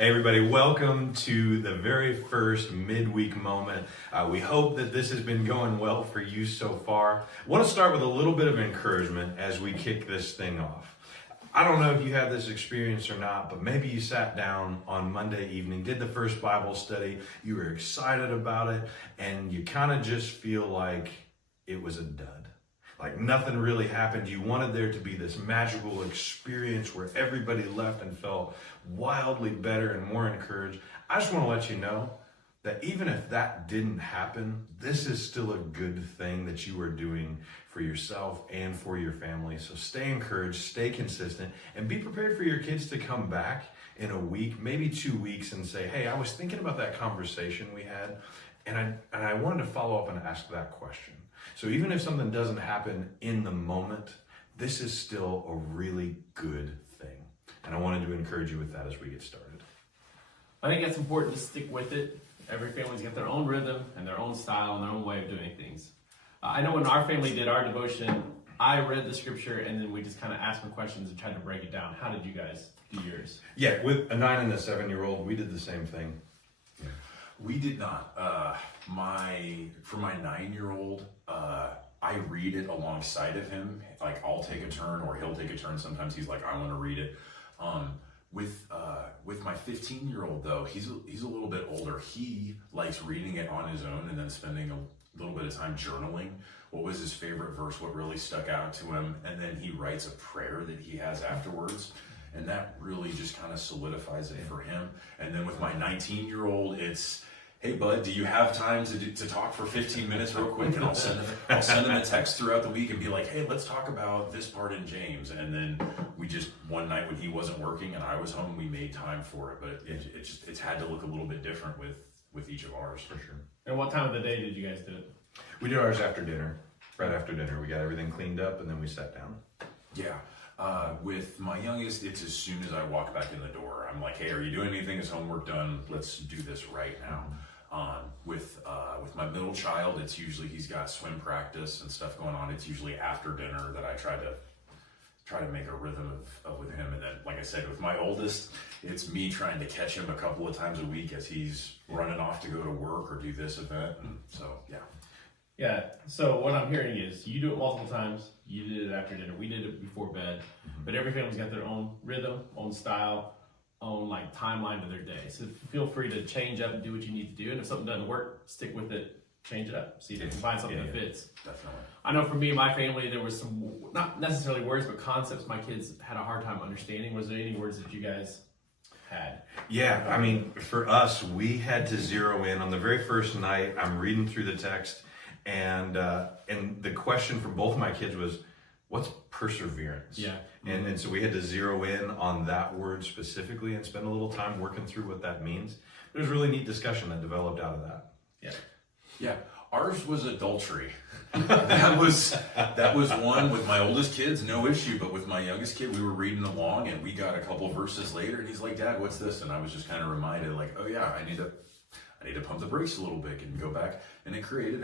Hey everybody, welcome to the very first Midweek Moment. We hope that this has been going well for you so far. I want to start with a little bit of encouragement as we kick this thing off. I don't know if you had this experience or not, but maybe you sat down on Monday evening, did the first Bible study, you were excited about it, and you kind of just feel like it was a dud. Like nothing really happened. You wanted there to be this magical experience where everybody left and felt wildly better and more encouraged. I just want to let you know that even if that didn't happen, this is still a good thing that you are doing for yourself and for your family. So stay encouraged, stay consistent, and be prepared for your kids to come back in a week, maybe 2 weeks, and say, hey, I was thinking about that conversation we had, and I wanted to follow up and ask that question. So even if something doesn't happen in the moment, this is still a really good thing. And I wanted to encourage you with that as we get started. I think it's important to stick with it. Every family's got their own rhythm and their own style and their own way of doing things. I know when our family did our devotion, I read the scripture and then we just kind of asked them questions and tried to break it down. How did you guys do yours? Yeah, with a 9 and a 7-year-old, we did the same thing. Yeah. We did not. For my 9-year-old, I read it alongside of him. Like I'll take a turn or he'll take a turn. Sometimes he's like, I want to read it. With my 15-year-old though, he's a little bit older. He likes reading it on his own and then spending a little bit of time journaling. What was his favorite verse? What really stuck out to him? And then he writes a prayer that he has afterwards. And that really just kind of solidifies it for him. And then with my 19-year-old, it's, hey bud, do you have time to talk for 15 minutes real quick? And I'll send him a text throughout the week and be like, hey, let's talk about this part in James. And then we just, one night when he wasn't working and I was home, we made time for it. But it's had to look a little bit different with each of ours. For sure. And what time of the day did you guys do it? We did ours after dinner. Right after dinner, we got everything cleaned up and then we sat down. Yeah. With my youngest, it's as soon as I walk back in the door. I'm like, hey, are you doing anything? Is homework done? Let's do this right now. With my middle child, it's usually he's got swim practice and stuff going on. It's usually after dinner that I try to make a rhythm of with him. And then, like I said, with my oldest, it's me trying to catch him a couple of times a week as he's running off to go to work or do this event. And so, yeah. Yeah, so what I'm hearing is you do it multiple times. You did it after dinner. We did it before bed. But every family's got their own rhythm, own style, own like timeline to their day. So feel free to change up and do what you need to do. And if something doesn't work, stick with it, change it up. See if you can find something that fits. Definitely. I know for me, my family, there was some, not necessarily words, but concepts my kids had a hard time understanding. Was there any words that you guys had? Yeah, I mean, for us, we had to zero in on the very first night. I'm reading through the text, and the question for both of my kids was, what's perseverance? Yeah. And so we had to zero in on that word specifically and spend a little time working through what that means. There's a really neat discussion that developed out of that. Yeah. Yeah. Ours was adultery. that was one with my oldest kids, no issue. But with my youngest kid, we were reading along and we got a couple verses later and he's like, Dad, what's this? And I was just kind of reminded like, oh yeah, I need to pump the brakes a little bit and go back. And it created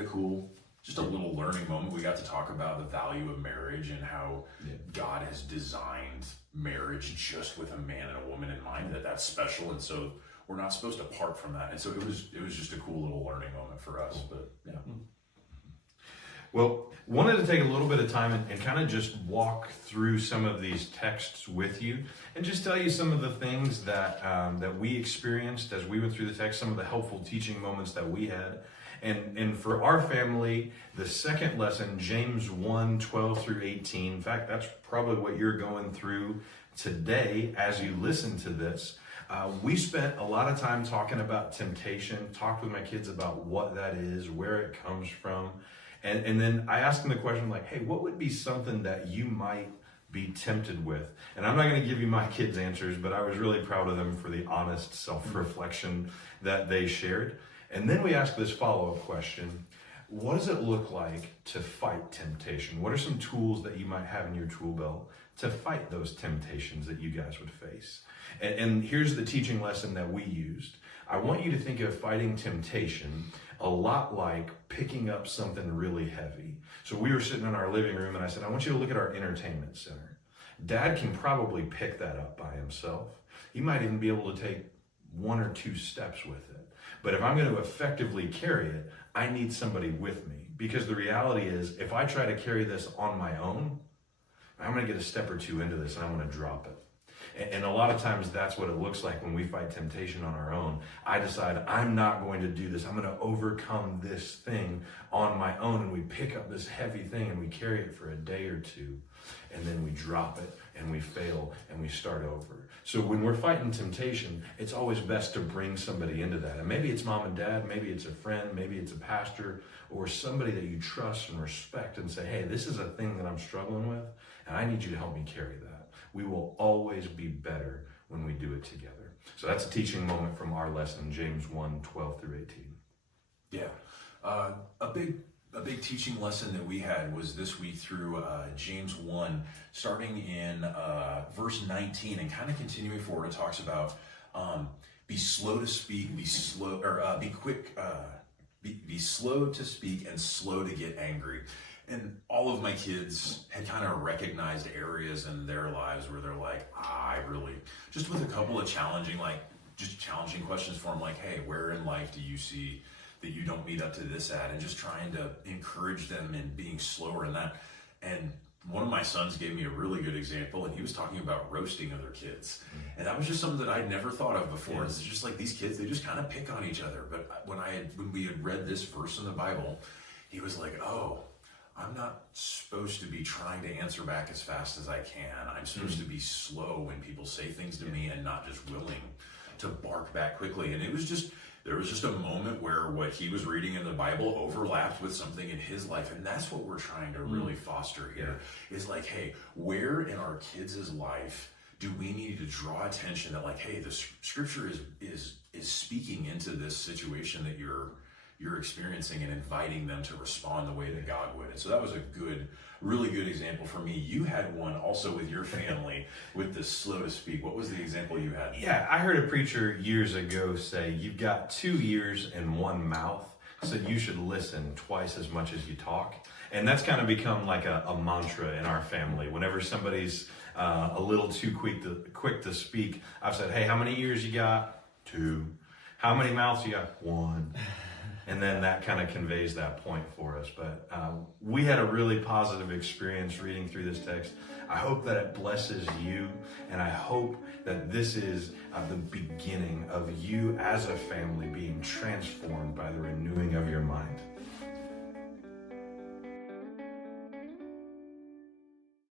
just a little learning moment. We got to talk about the value of marriage and how God has designed marriage just with a man and a woman in mind, that's special. And so we're not supposed to part from that. And so it was just a cool little learning moment for us, but yeah. Well, wanted to take a little bit of time and kind of just walk through some of these texts with you and just tell you some of the things that we experienced as we went through the text, some of the helpful teaching moments that we had. And for our family, the second lesson, James 1:12 through 18, in fact, that's probably what you're going through today as you listen to this. We spent a lot of time talking about temptation, talked with my kids about what that is, where it comes from. And then I asked them the question like, hey, what would be something that you might be tempted with? And I'm not going to give you my kids' answers, but I was really proud of them for the honest self-reflection that they shared. And then we asked this follow-up question, what does it look like to fight temptation? What are some tools that you might have in your tool belt to fight those temptations that you guys would face? And here's the teaching lesson that we used. I want you to think of fighting temptation a lot like picking up something really heavy. So we were sitting in our living room and I said, I want you to look at our entertainment center. Dad can probably pick that up by himself. He might even be able to take 1 or 2 steps with it. But if I'm going to effectively carry it, I need somebody with me, because the reality is, if I try to carry this on my own, I'm going to get a step or 2 into this and I'm going to drop it. And a lot of times that's what it looks like when we fight temptation on our own. I decide I'm not going to do this. I'm going to overcome this thing on my own. And we pick up this heavy thing and we carry it for a day or 2. And then we drop it and we fail and we start over. So when we're fighting temptation, it's always best to bring somebody into that. And maybe it's mom and dad, maybe it's a friend, maybe it's a pastor, or somebody that you trust and respect, and say, hey, this is a thing that I'm struggling with, and I need you to help me carry that. We will always be better when we do it together. So that's a teaching moment from our lesson, James 1:12 through 18. Yeah. A big teaching lesson that we had was this week through James 1, starting in verse 19 and kind of continuing forward. It talks about be slow to speak, be quick, be slow to speak and slow to get angry. And all of my kids had kind of recognized areas in their lives where they're like, I really, just with a couple of challenging questions for them, like, hey, where in life do you see that you don't meet up to this at? And just trying to encourage them in being slower in that. And one of my sons gave me a really good example, and he was talking about roasting other kids. And that was just something that I'd never thought of before. It's just like these kids, they just kind of pick on each other. But when we had read this verse in the Bible, he was like, oh, I'm not supposed to be trying to answer back as fast as I can. I'm supposed to be slow when people say things to me and not just willing to bark back quickly. And there was just a moment where what he was reading in the Bible overlapped with something in his life. And that's what we're trying to really foster here, is like, hey, where in our kids' life do we need to draw attention that, like, hey, the scripture is speaking into this situation that you're experiencing and inviting them to respond the way that God would. And so that was a really good example for me. You had one also with your family with the slow to speak. What was the example you had? Yeah, I heard a preacher years ago say, you've got 2 ears and 1 mouth, so you should listen twice as much as you talk. And that's kind of become like a mantra in our family. Whenever somebody's a little too quick to speak, I've said, hey, how many ears you got? 2. How many mouths you got? 1. And then that kind of conveys that point for us. But we had a really positive experience reading through this text. I hope that it blesses you, and I hope that this is the beginning of you as a family being transformed by the renewing of your mind.